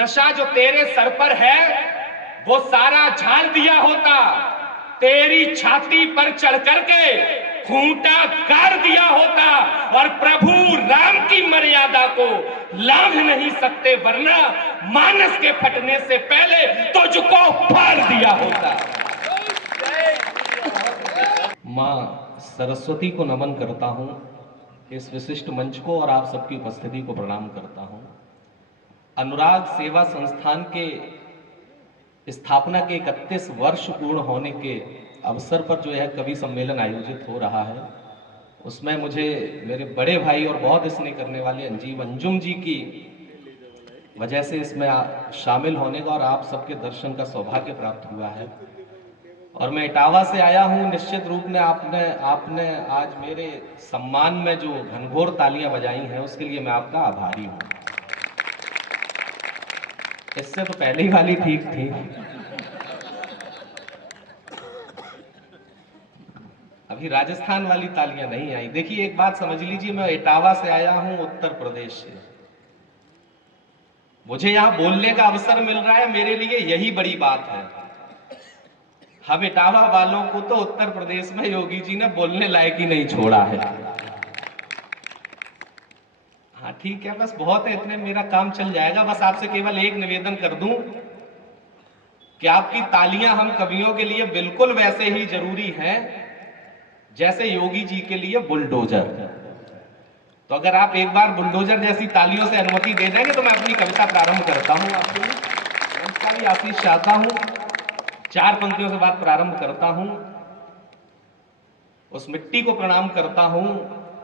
नशा जो तेरे सर पर है वो सारा झाड़ दिया होता, तेरी छाती पर चढ़ करके खूंटा गाड़ दिया होता, और प्रभु राम की मर्यादा को लांघ नहीं सकते, वरना मानस के फटने से पहले तुझको फाड़ दिया होता। मां सरस्वती को नमन करता हूं, इस विशिष्ट मंच को और आप सबकी उपस्थिति को प्रणाम करता हूं। अनुराग सेवा संस्थान के स्थापना के 31 वर्ष पूर्ण होने के अवसर पर जो यह कवि सम्मेलन आयोजित हो रहा है, उसमें मुझे मेरे बड़े भाई और बहुत स्नेह करने वाले अंजुम जी की वजह से इसमें शामिल होने का और आप सबके दर्शन का सौभाग्य प्राप्त हुआ है। और मैं इटावा से आया हूं। निश्चित रूप में आपने आज मेरे सम्मान में जो घनघोर तालियां बजाई हैं उसके लिए मैं आपका आभारी हूं। इससे तो पहले ही वाली ठीक थी। अभी राजस्थान वाली तालियां नहीं आई। देखिए एक बात समझ लीजिए, मैं इटावा से आया हूं, उत्तर प्रदेश से। मुझे यहां बोलने का अवसर मिल रहा है, मेरे लिए यही बड़ी बात है। हम इटावा वालों को तो उत्तर प्रदेश में योगी जी ने बोलने लायक ही नहीं छोड़ा है। हाँ ठीक है, बस बहुत है, इतने मेरा काम चल जाएगा। बस आपसे केवल एक निवेदन कर दूं कि आपकी तालियां हम कवियों के लिए बिल्कुल वैसे ही जरूरी हैं जैसे योगी जी के लिए बुलडोजर। तो अगर आप एक बार बुलडोजर जैसी तालियों से अनुमति दे देंगे तो मैं अपनी कविता प्रारंभ करता हूं। आपके लिए उसका भी आशीष चाहता हूं। 4 पंक्तियों से बात प्रारंभ करता हूं। उस मिट्टी को प्रणाम करता हूं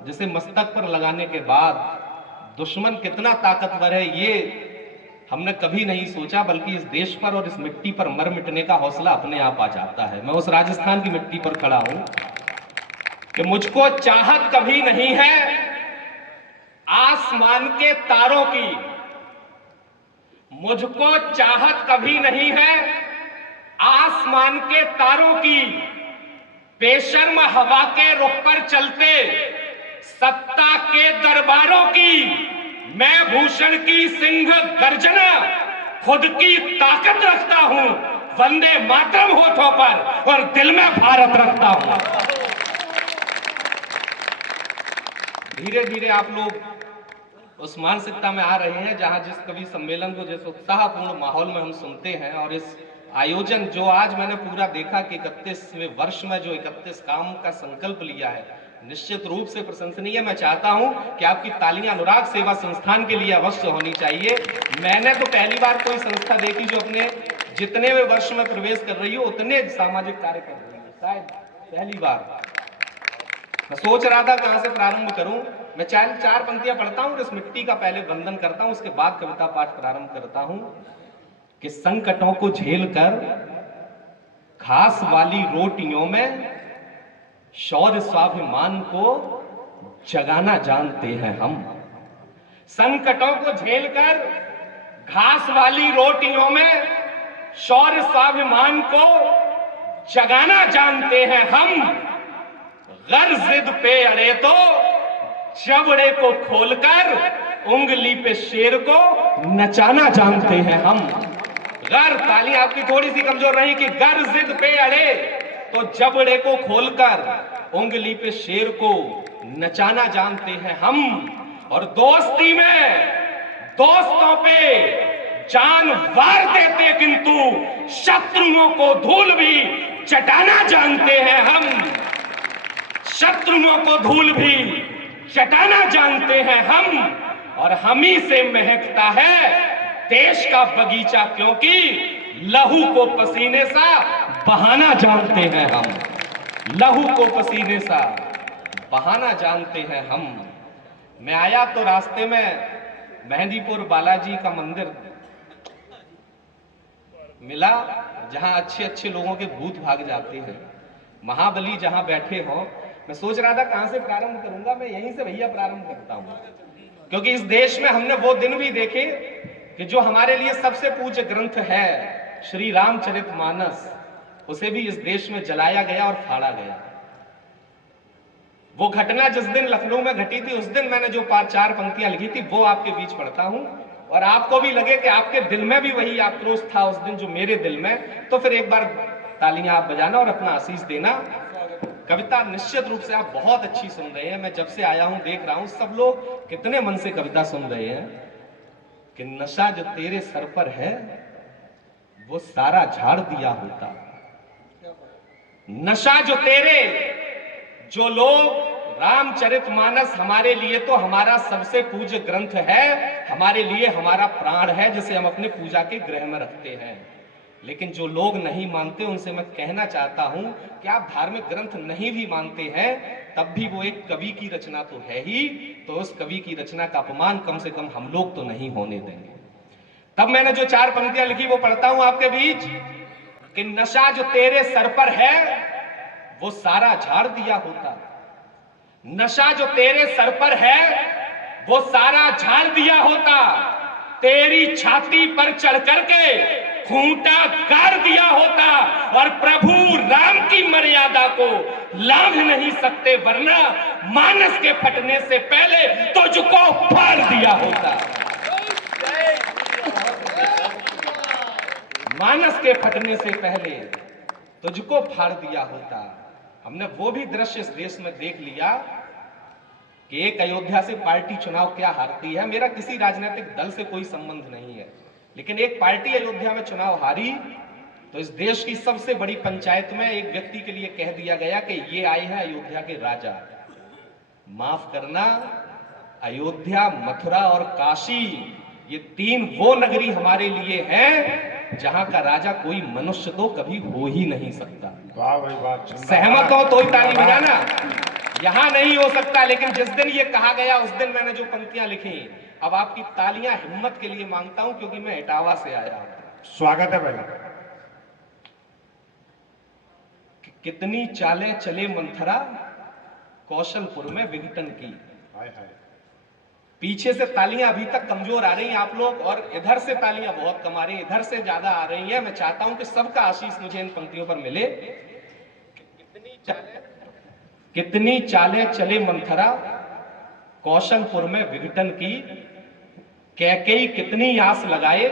जिसे मस्तक पर लगाने के बाद दुश्मन कितना ताकतवर है ये हमने कभी नहीं सोचा, बल्कि इस देश पर और इस मिट्टी पर मर मिटने का हौसला अपने आप आ जाता है। मैं उस राजस्थान की मिट्टी पर खड़ा हूं कि मुझको चाहत कभी नहीं है आसमान के तारों की, मुझको चाहत कभी नहीं है आसमान के तारों की, बेशर्म हवा के रुख पर चलते सत्ता के दरबारों की, मैं भूषण की सिंह गर्जना खुद की ताकत रखता हूं, वंदे मातरम होठों पर और दिल में भारत रखता हूं। धीरे धीरे आप लोग उस मानसिकता में आ रहे हैं जहां जिस कवि सम्मेलन को जिस उत्साहपूर्ण माहौल में हम सुनते हैं, और इस आयोजन जो आज मैंने पूरा देखा कि 31वें वर्ष में जो 31 काम का संकल्प लिया है, निश्चित रूप से प्रशंसनीय। मैं चाहता हूं कि आपकी तालियां अनुराग सेवा संस्थान के लिए अवश्य होनी चाहिए। मैंने तो पहली बार कोई संस्था देखी जो अपने जितने वे वर्ष में प्रवेश कर रही हो उतने सामाजिक कार्य कर रही है, शायद पहली बार। मैं सोच रहा था कहां से प्रारंभ करूं। मैं 4 पंक्तियां पढ़ता हूं, इस मिट्टी का पहले वंदन करता हूं, उसके बाद कविता पाठ प्रारंभ करता हूं कि संकटों को झेलकर घास वाली रोटियों में शौर्य स्वाभिमान को जगाना जानते हैं हम। संकटों को झेलकर घास वाली रोटियों में शौर्य स्वाभिमान को जगाना जानते हैं हम। गर जिद पे अड़े तो जबड़े को खोलकर उंगली पे शेर को नचाना जानते हैं हम। गर, ताली आपकी थोड़ी सी कमजोर रही कि गर जिद पे अड़े तो जबड़े को खोलकर उंगली पे शेर को नचाना जानते हैं हम। और दोस्ती में दोस्तों पे जान वार देते किंतु शत्रुओं को धूल भी चटाना जानते हैं हम। शत्रुओं को धूल भी चटाना जानते हैं हम। और हम ही से महकता है देश का बगीचा, क्योंकि लहू को पसीने सा बहाना जानते हैं हम। लहू को पसीने सा बहाना जानते हैं हम। मैं आया तो रास्ते में मेहंदीपुर बालाजी का मंदिर मिला जहां अच्छे अच्छे लोगों के भूत भाग जाते हैं। महाबली जहां बैठे हो, मैं सोच रहा था कहां से प्रारंभ करूंगा। मैं यहीं से भैया प्रारंभ करता हूं, क्योंकि इस देश में हमने वो दिन भी देखे कि जो हमारे लिए सबसे पूज्य ग्रंथ है श्री रामचरितमानस, उसे भी इस देश में जलाया गया और फाड़ा गया। वो घटना जिस दिन लखनऊ में घटी थी, उस दिन मैंने जो 4 पंक्तियां लिखी थी वो आपके बीच पढ़ता हूं और आपको भी लगे कि आपके दिल में भी वही आक्रोश था उस दिन जो मेरे दिल में, तो फिर एक बार तालियां आप बजाना और अपना आशीष देना। कविता निश्चित रूप से आप बहुत अच्छी सुन रहे हैं। मैं जब से आया हूं देख रहा हूं सब लोग कितने मन से कविता सुन रहे हैं कि नशा जो तेरे सर पर है वो सारा झाड़ दिया होता। नशा जो तेरे, जो लोग रामचरितमानस हमारे लिए तो हमारा सबसे पूज्य ग्रंथ है, हमारे लिए हमारा प्राण है, जिसे हम अपने पूजा के गृह में रखते हैं, लेकिन जो लोग नहीं मानते उनसे मैं कहना चाहता हूं कि आप धार्मिक ग्रंथ नहीं भी मानते हैं तब भी वो एक कवि की रचना तो है ही, तो उस कवि की रचना का अपमान कम से कम हम लोग तो नहीं होने देंगे। तब मैंने जो 4 पंक्तियां लिखी वो पढ़ता हूं आपके बीच कि नशा जो तेरे सर पर है वो सारा झाड़ दिया होता। नशा जो तेरे सर पर है वो सारा झाड़ दिया होता। तेरी छाती पर चढ़ करके खूंटा गाड़ दिया होता और प्रभु राम की मर्यादा को लांघ नहीं सकते, वरना मानस के फटने से पहले तुझको फाड़ दिया होता। मानस के फटने से पहले तुझको फाड़ दिया होता। हमने वो भी दृश्य इस देश में देख लिया कि एक अयोध्या से पार्टी चुनाव क्या हारती है। मेरा किसी राजनीतिक दल से कोई संबंध नहीं है, लेकिन एक पार्टी अयोध्या में चुनाव हारी तो इस देश की सबसे बड़ी पंचायत में एक व्यक्ति के लिए कह दिया गया कि ये आए हैं अयोध्या के राजा। माफ करना, अयोध्या, मथुरा और काशी, ये 3 वो नगरी हमारे लिए हैं जहां का राजा कोई मनुष्य तो कभी हो ही नहीं सकता। वाह भाई वाह, सहमत हो तो ही ताली बजाना। यहां नहीं हो सकता, लेकिन जिस दिन ये कहा गया उस दिन मैंने जो पंक्तियां लिखी, अब आपकी तालियां हिम्मत के लिए मांगता हूं क्योंकि मैं इटावा से आया हूं। स्वागत है भाई। कितनी चालें चले मंथरा, कौशलपुर में विघटन की। हाय हाय। पीछे से तालियां अभी तक कमजोर आ रही हैं आप लोग, और इधर से तालियां बहुत कम आ रही हैं, इधर से ज्यादा आ रही हैं। मैं चाहता हूं कि सबका आशीष मुझे इन पंक्तियों पर मिले। कितनी चालें चले मंथरा, कौशलपुर में विघटन की। कैकेयी कितनी आस लगाए,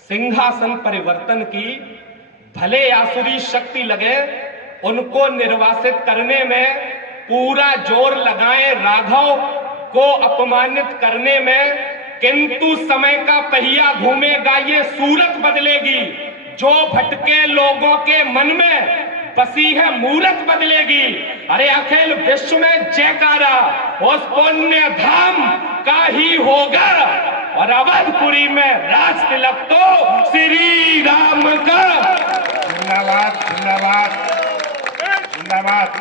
सिंहासन परिवर्तन की। भले आसुरी शक्ति लगे उनको निर्वासित करने में, पूरा जोर लगाए राघव को अपमानित करने में, किंतु समय का पहिया घूमेगा, ये सूरत बदलेगी। जो भटके लोगों के मन में बसी है मूरत बदलेगी। अरे अखिल विश्व में जयकारा उस पुण्य धाम का ही होगा, और अवधपुरी में राज तिलक तो श्री राम का। जिंदाबाद जिंदाबाद जिंदाबाद।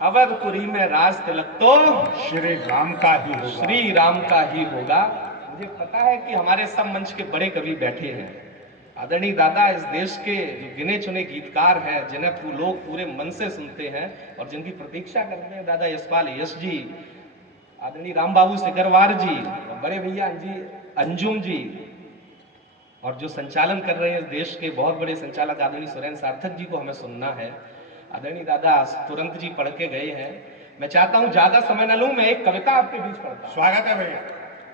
अवधपुरी में राज तिलक तो श्री राम का ही होगा। श्री राम का ही होगा। मुझे पता है कि हमारे सब मंच के बड़े कवि बैठे हैं। आदरणीय दादा इस देश के जो गिने चुने गीतकार हैं, जिन्हें लोग पूरे मन से सुनते हैं और जिनकी प्रतीक्षा करते हैं, दादा यशपाल यश जी, आदरणीय राम बाबू सिकरवार जी, और बड़े भैया जी अंजुम जी, और जो संचालन कर रहे हैं इस देश के बहुत बड़े संचालक आदरणीय सुरेंद्र सार्थक जी को हमें सुनना है। आदरणीय दादा तुरंत जी पढ़ के गए हैं। मैं चाहता हूं ज्यादा समय न लूं, मैं एक कविता आपके बीच पढ़ता हूं। स्वागत है भैया,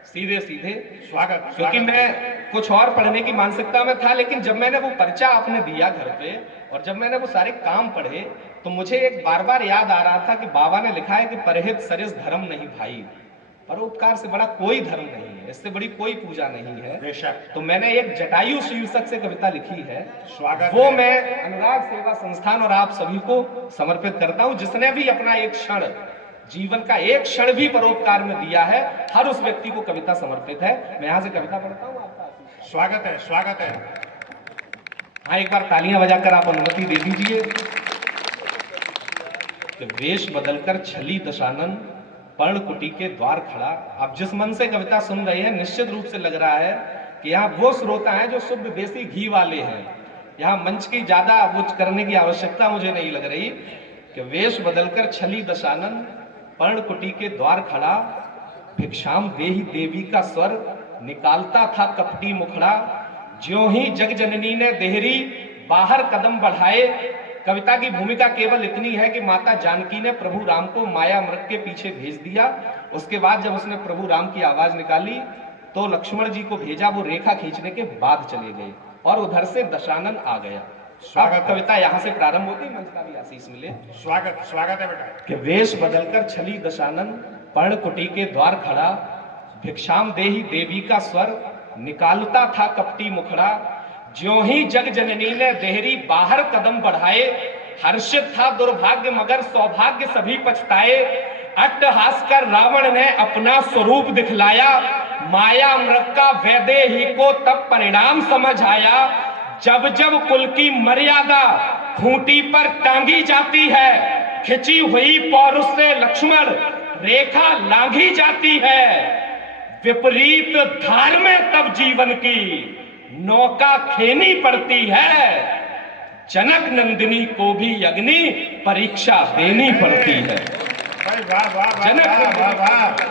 सीधे सीधे स्वागत। क्योंकि मैं कुछ और पढ़ने की मानसिकता में था, लेकिन जब मैंने वो पर्चा आपने दिया घर पे और जब मैंने वो सारे काम पढ़े तो मुझे एक बार बार याद आ रहा था कि बाबा ने लिखा है कि परहित सरिस धर्म नहीं भाई, परोपकार से बड़ा कोई धर्म नहीं है, इससे बड़ी कोई पूजा नहीं है। बेशक। तो मैंने एक जटायु शीर्षक से कविता लिखी है, स्वागत वो है। मैं अनुराग सेवा संस्थान और आप सभी को समर्पित करता हूं। जिसने भी अपना एक क्षण, जीवन का एक क्षण भी परोपकार में दिया है, हर उस व्यक्ति को कविता समर्पित है। मैं यहां से कविता पढ़ता हूं, आपका आशीर्वाद। स्वागत है स्वागत है। हाँ, एक बार तालियां बजाकर आप अनुमति दे दीजिए। कि वेश बदलकर छली दशानन, पर्णकुटी के द्वार खड़ा। आप जिस मन से कविता सुन रहे हैं, निश्चित रूप से लग रहा है कि यहाँ वो श्रोता हैं जो शुद्ध देसी घी वाले हैं। यहाँ मंच की ज्यादा वो करने की आवश्यकता मुझे नहीं लग रही। कि वेश बदलकर छली दशानन, पर्णकुटी के द्वार खड़ा, भिक्षाम देही देवी का स्वर, निकालता था कपटी मुखड़ा। ज्यों ही जग जननी ने देहरी बाहर कदम बढ़ाए, कविता की भूमिका केवल इतनी है कि माता जानकी ने प्रभु राम को माया मृग के पीछे भेज दिया। उसके बाद जब उसने प्रभु राम की आवाज निकाली तो लक्ष्मण जी को भेजा, वो रेखा खींचने के बाद चले गए और उधर से दशानन आ गया। स्वागत। कविता यहाँ से प्रारंभ होती, मंच का भी आशीष मिले। स्वागत स्वागत है बेटा। कि वेश बदलकर छली दशानन, पर्णकुटी के द्वार खड़ा, भिक्षाम देही देवी का स्वर, निकालता था कपटी मुखड़ा। ज्यों ही जग जननी ने देहरी बाहर कदम बढ़ाए, हर्षित था दुर्भाग्य मगर सौभाग्य सभी पछताए। अट्टहास कर रावण ने अपना स्वरूप दिखलाया, माया मृग का वैदेही को तब परिणाम समझ आया। जब जब कुल की मर्यादा खूंटी पर टांगी जाती है, खिंची हुई पौरुष से लक्ष्मण रेखा लांघी जाती है। विपरीत धार में तब जीवन की नौका खेनी पड़ती है, जनक नंदिनी को भी अग्नि परीक्षा देनी पड़ती है। भाई वाह वाह वाह वाह।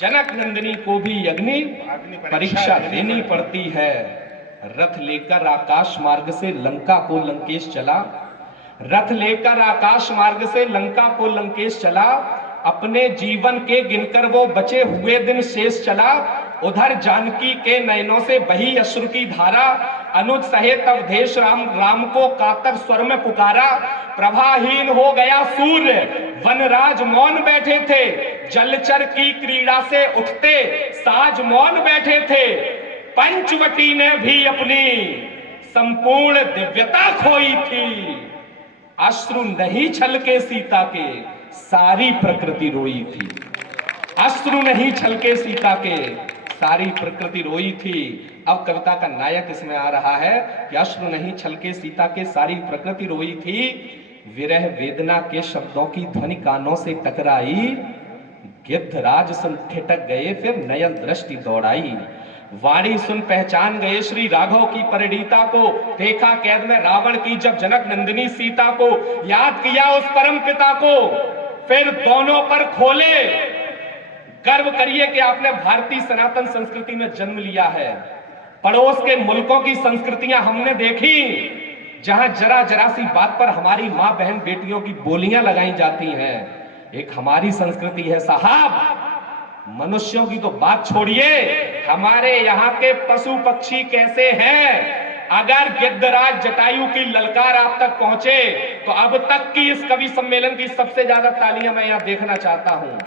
जनक नंदिनी को भी अग्नि परीक्षा देनी पड़ती है। रथ लेकर आकाश मार्ग से लंका को लंकेश चला, रथ लेकर आकाश मार्ग से लंका को लंकेश चला। अपने जीवन के गिनकर वो बचे हुए दिन शेष चला। उधर जानकी के नयनों से बही अश्रु की धारा, अनुज सहित अवधेश राम को कातर स्वर में पुकारा। प्रभाहीन हो गया सूर्य, वनराज मौन बैठे थे, जलचर की क्रीड़ा से उठते साज मौन बैठे थे। पंचवटी ने भी अपनी संपूर्ण दिव्यता खोई थी, अश्रु नहीं छलके सीता के, सारी प्रकृति रोई थी। अश्रु नहीं छलके सीता के, सारी प्रकृति रोई थी। अब कविता का नायक इसमें आ रहा है कि अश्रु नहीं छलके सीता के, सारी प्रकृति रोई थी। विरह वेदना के शब्दों की ध्वनि कानों से टकराई, गिद्धराज सुन ठिठक गए फिर नयन दृष्टि दौड़ाई। वाणी सुन पहचान गए श्री राघव की परिणीता को, देखा कैद में रावण की जब जनक नंदिनी सीता को, याद किया उस परम पिता को फिर दोनों पर खोले। गर्व करिए कि आपने भारतीय सनातन संस्कृति में जन्म लिया है। पड़ोस के मुल्कों की संस्कृतियां हमने देखी, जहां जरा जरा सी बात पर हमारी मां बहन बेटियों की बोलियां लगाई जाती हैं। एक हमारी संस्कृति है साहब, मनुष्यों की तो बात छोड़िए, हमारे यहाँ के पशु पक्षी कैसे हैं। अगर गिद्धराज जटायु की ललकार आप तक पहुंचे तो अब तक की इस कवि सम्मेलन की सबसे ज्यादा तालियां मैं यहां देखना चाहता हूं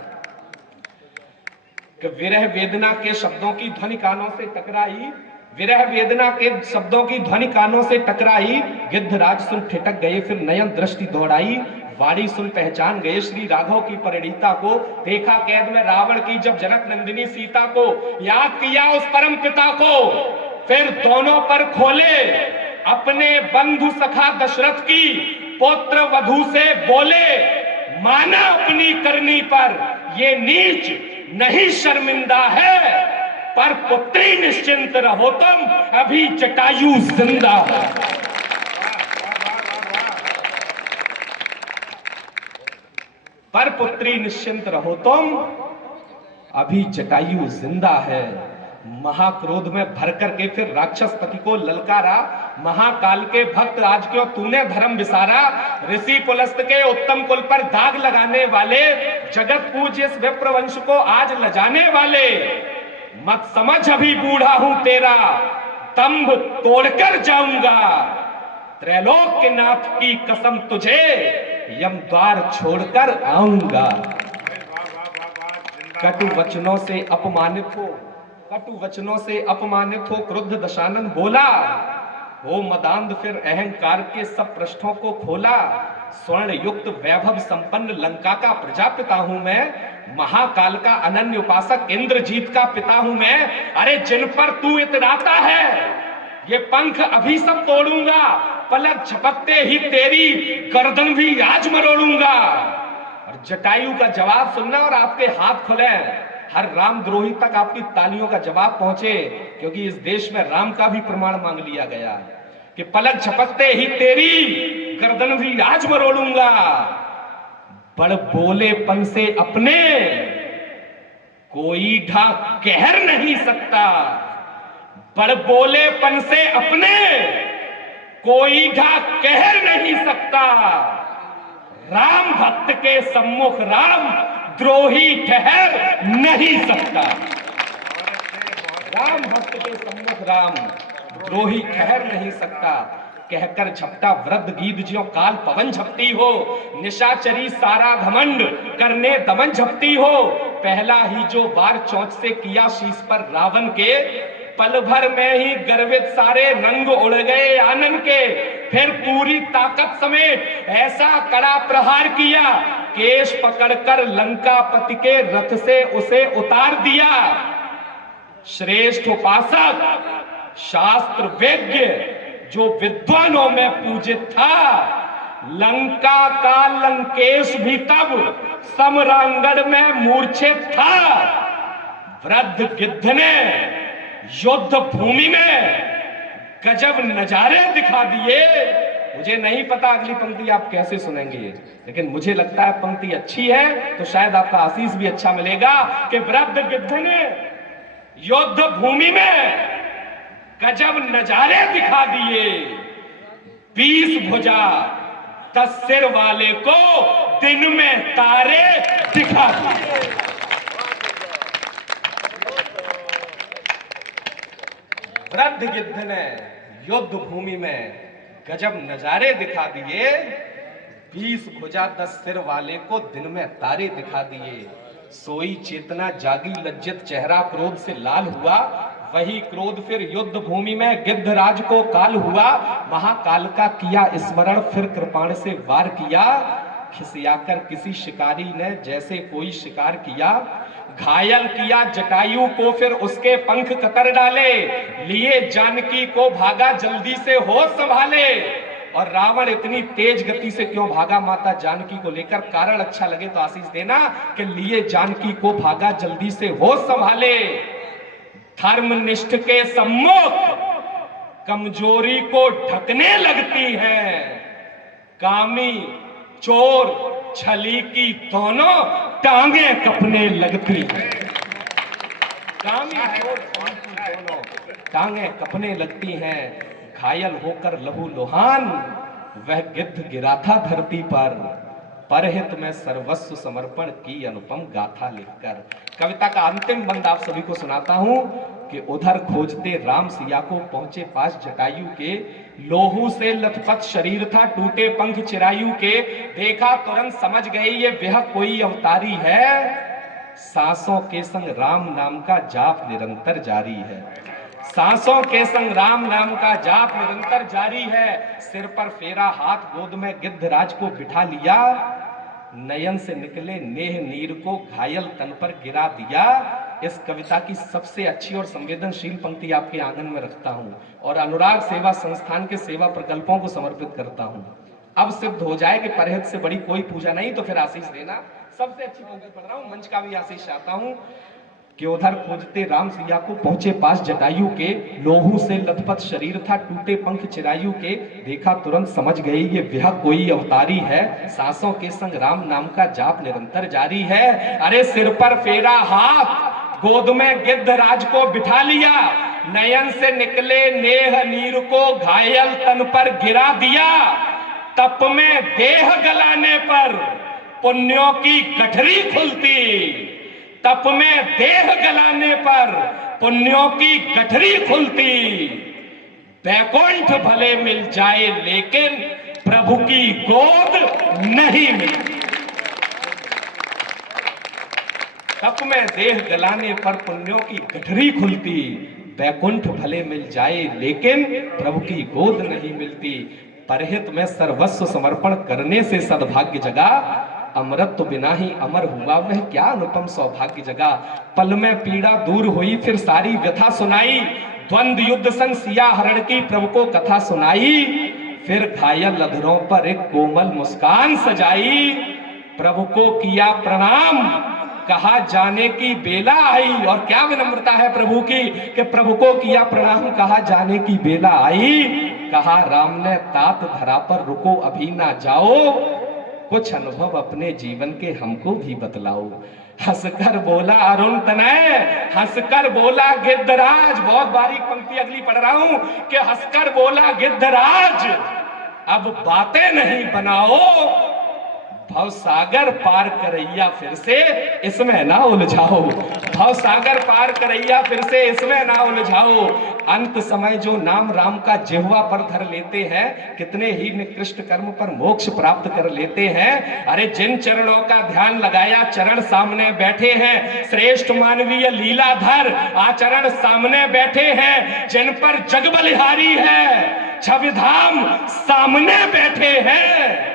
कि विरह वेदना के शब्दों की ध्वनि कानों से टकराई, विरह वेदना के शब्दों की ध्वनि कानों से टकराई। गिद्धराज सुन ठिठक गए फिर नयन दृष्टि दौड़ाई। वाणी सुन पहचान गए श्री राघव की परिणीता को, देखा कैद में रावण की जब जनक नंदिनी सीता को, याद किया उस परम पिता को फिर दोनों पर खोले। अपने बंधु सखा दशरथ की पुत्र वधू से बोले, माना अपनी करनी पर ये नीच नहीं शर्मिंदा है, पर पुत्री निश्चिंत रहो तुम अभी जटायु जिंदा है। पर पुत्री निश्चिंत रहो तुम अभी जटायु जिंदा है। महाक्रोध में भर करके फिर राक्षस पति को ललकारा, महाकाल के भक्त आज क्यों तूने धर्म विसारा। ऋषि पुलस्त के उत्तम कुल पर दाग लगाने वाले, जगत पूज्य इस विप्र वंश को आज लजाने वाले, मत समझ अभी बूढ़ा हूं तेरा दंभ तोड़कर जाऊंगा। त्रैलोक के नाथ की कसम तुझे यम द्वार छोड़कर आऊंगा। कटु वचनों से अपमानित हो, कटु वचनों से अपमानित हो क्रुद्ध दशानन बोला, हो मदांध फिर अहंकार के सब पृष्ठों को खोला। स्वर्ण युक्त वैभव संपन्न लंका का प्रजापिता हूं मैं, महाकाल का अनन्य उपासक इंद्रजीत का पिता हूं मैं। अरे जिन पर तू इतराता है ये पंख अभी सब तोड़ूंगा, पलक झपकते ही तेरी गर्दन भी आज मरोड़ूंगा। और जटायु का जवाब सुनना और आपके हाथ खुले, हर रामद्रोही तक आपकी तालियों का जवाब पहुंचे, क्योंकि इस देश में राम का भी प्रमाण मांग लिया गया कि पलक झपकते ही तेरी गर्दन भी आज मरोड़ूंगा। बड़ बोलेपन से अपने कोई ढा कहर नहीं सकता, बड़ बोलेपन से अपने कोई ढा कह नहीं सकता, राम भक्त के सम्मुख राम द्रोही ठहर नहीं सकता। राम भक्त के सम्मुख राम द्रोही ठहर नहीं सकता। कहकर झपटा वृद्ध गीत ज्यों काल पवन झपटी हो, निशाचरी सारा घमंड करने दमन झपटी हो। पहला ही जो वार चोंच से किया शीश पर रावण के, पल भर में ही गर्वित सारे रंग उड़ गए आनंद के। फिर पूरी ताकत समेत ऐसा कड़ा प्रहार किया, केश पकड़कर लंकापति के रथ से उसे उतार दिया। श्रेष्ठ उपासक शास्त्र वेद्य जो विद्वानों में पूजित था, लंका का लंकेश भी तब समरांगण में मूर्छित था। वृद्ध गिद्ध ने युद्ध भूमि में गजब नजारे दिखा दिए। मुझे नहीं पता अगली पंक्ति आप कैसे सुनेंगे, लेकिन मुझे लगता है पंक्ति अच्छी है तो शायद आपका आशीष भी अच्छा मिलेगा कि वृद्ध गिद्ध ने युद्ध भूमि में गजब नजारे दिखा दिए। 20 भुजा 10 सिर वाले को दिन में तारे दिखा दिए। वृद्ध गिद्ध ने युद्ध भूमि में गजब नजारे दिखा दिए। 20 भुजा 10 सिर वाले को दिन में तारे दिखा दिए। सोई चेतना जागी लज्जित चेहरा क्रोध से लाल हुआ। वही क्रोध फिर युद्ध भूमि में गिद्धराज को काल हुआ। महाकाल का किया स्मरण फिर कृपाण से वार किया। खिसियाकर किसी शिकारी ने जैसे कोई शिकार किया। घायल किया जटायु को फिर उसके पंख कतर डाले। लिए जानकी को भागा जल्दी से होश संभाले। और रावण इतनी तेज गति से क्यों भागा माता जानकी को लेकर, कारण अच्छा लगे तो आशीष देना कि लिए जानकी को भागा जल्दी से होश संभाले। धर्मनिष्ठ के सम्मुख कमजोरी को ढकने लगती है। कामी चोर छली की दोनों टांगे कपने लगती हैं। कामी चोर छली की दोनों टांगे कपने लगती हैं। घायल होकर लहू लुहान वह गिद्ध गिरा था धरती पर। परहित में सर्वस्व समर्पण की अनुपम गाथा लिखकर। कविता का अंतिम बंद आप सभी को सुनाता हूं कि उधर खोजते राम सिया को पहुंचे पास जटायु के। लोहू से लथपथ शरीर था टूटे पंख चिरायु के। देखा तुरंत समझ गई ये वह कोई अवतारी है। सांसों के संग राम नाम का जाप निरंतर जारी है। सांसों के संग राम नाम का जाप निरंतर जारी है। सिर पर फेरा हाथ गोद में गिद्धराज को बिठा लिया। नयन से निकले नेह नीर को घायल तन पर गिरा दिया। इस कविता की सबसे अच्छी और संवेदनशील पंक्ति आपके आंगन में रखता हूं और अनुराग सेवा संस्थान के सेवा प्रकल्पों को समर्पित करता हूं। अब सिद्ध हो जाए कि परहित से बड़ी कोई पूजा नहीं तो फिर आशीष देना। सबसे अच्छी पंक्ति पढ़ रहा हूं, मंच का भी आशीष चाहता हूं कि उधर खोजते राम सिया को पहुंचे पास जटायु के। लोहू से लथपथ शरीर था टूटे पंख चिरायु के। देखा तुरंत समझ गई ये वह कोई अवतारी है। सांसों के संग राम नाम का जाप निरंतर जारी है। अरे सिर पर फेरा हाथ गोद में गिद्धराज को बिठा लिया। नयन से निकले नेह नीर को घायल तन पर गिरा दिया। तप में देह गलाने पर पुण्यों की गठरी खुलती। तप में देह गलाने पर पुण्यों की गठरी खुलती। बैकुंठ भले मिल जाए लेकिन प्रभु की गोद नहीं मिलती। तप में देह गलाने पर पुण्यों की गठरी खुलती। बैकुंठ भले मिल जाए लेकिन प्रभु की गोद नहीं मिलती। परहित में सर्वस्व समर्पण करने से सद्भाग्य जगा। अमृत तो बिना ही अमर हुआ वह क्या अनुपम सौभाग्य जगा। पल में पीड़ा दूर हुई फिर सारी व्यथा सुनाई। द्वंद युद्ध संग सिया हरण की प्रभु को कथा सुनाई। फिर घायल अधरों पर एक कोमल मुस्कान सजाई। प्रभु को किया प्रणाम कहा जाने की बेला आई। और क्या विनम्रता है प्रभु की कि प्रभु को किया प्रणाम कहा जाने की बेला आई। कहा राम ने तात धरा पर रुको अभी ना जाओ। कुछ अनुभव अपने जीवन के हमको भी बतलाओ। हंसकर बोला अरुण तनय, हंसकर बोला गिद्धराज। बहुत बारीक पंक्ति अगली पढ़ रहा हूं कि हंसकर बोला गिद्धराज, अब बातें नहीं बनाओ, भव सागर पार करैया फिर से इसमें ना उलझाओ। भव सागर पार करैया फिर से इसमें ना उलझाओ। अंत समय जो नाम राम का जिह्वा पर धर लेते हैं, कितने ही निकृष्ट कर्म पर मोक्ष प्राप्त कर लेते हैं। अरे जिन चरणों का ध्यान लगाया, चरण सामने बैठे हैं। श्रेष्ठ मानवीय लीलाधर आचरण सामने बैठे हैं। जिन पर जग बलिहारी है, छवि धाम सामने बैठे हैं।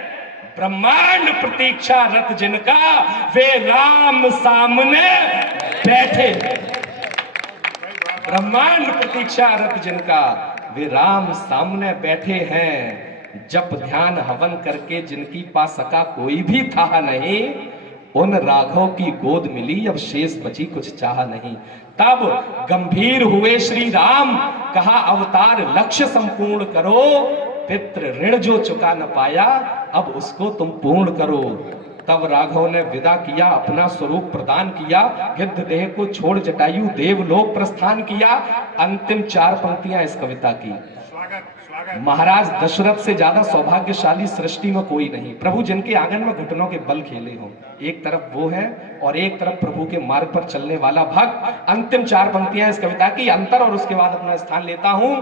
ब्रह्मांड प्रतीक्षा रत जिनका, वे राम सामने बैठे। ब्रह्मांड प्रतीक्षा रत जिनका, वे राम सामने बैठे हैं। जप ध्यान हवन करके जिनकी पा सका कोई भी था नहीं, उन राघव की गोद मिली अब शेष बची कुछ चाह नहीं। तब गंभीर हुए श्री राम, कहा अवतार लक्ष्य संपूर्ण करो। पितृ ऋण जो चुका न पाया, अब उसको तुम पूर्ण करो। तब राघव ने विदा किया, अपना स्वरूप प्रदान किया। गिद्ध देह को छोड़ जटायु देवलोक प्रस्थान किया। अंतिम 4 पंक्तियां इस कविता की। महाराज दशरथ से ज्यादा सौभाग्यशाली सृष्टि में कोई नहीं। प्रभु जिनके आंगन में घुटनों के बल खेले हों, एक तरफ वो है और एक तरफ प्रभु के मार्ग पर चलने वाला भक्त। अंतिम 4 पंक्तियां इस कविता की। अंतर और उसके बाद अपना स्थान लेता हूं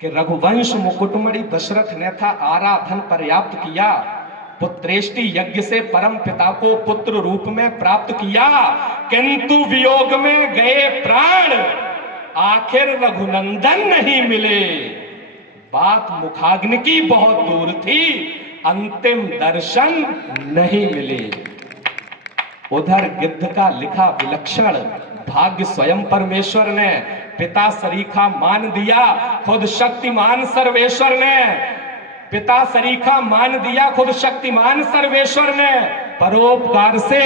कि रघुवंश मुकुटमणि दशरथ ने था आराधन पर्याप्त किया। पुत्रेष्टि यज्ञ से परम पिता को पुत्र रूप में प्राप्त किया। किंतु वियोग में गए प्राण, आखिर रघुनंदन नहीं मिले। बात मुखाग्नि की बहुत दूर थी, अंतिम दर्शन नहीं मिले। उधर गिद्ध का लिखा विलक्षण भाग्य स्वयं परमेश्वर ने। पिता सरीखा मान दिया, खुद शक्तिमान सर्वेश्वर ने। पिता सरीखा मान दिया, खुद शक्तिमान सर्वेश्वर ने। परोपकार से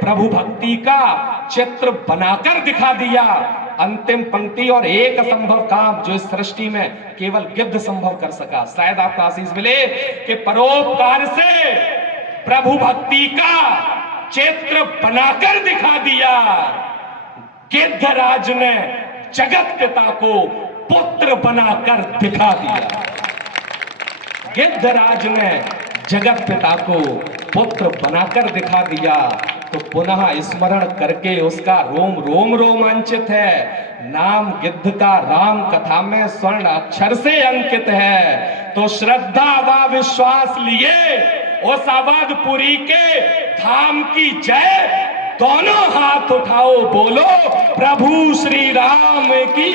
प्रभु भक्ति का चित्र बनाकर दिखा दिया। अंतिम पंक्ति और एक असंभव काम जो इस सृष्टि में केवल गिद्ध संभव कर सका। शायद आपको आशीष मिले कि परोपकार से प्रभु भक्ति का चित्र बनाकर दिखा दिया। गिद्धराज ने जगत पिता को पुत्र बनाकर दिखा दिया। गिद्धराज ने जगत पिता को पुत्र बनाकर दिखा दिया। तो पुनः स्मरण करके उसका रोम रोम रोमांचित है। नाम गिद्ध का राम कथा में स्वर्ण अक्षर से अंकित है। तो श्रद्धा व विश्वास लिए उस अवधपुरी के धाम की जय। दोनों हाथ उठाओ, बोलो प्रभु श्री राम की।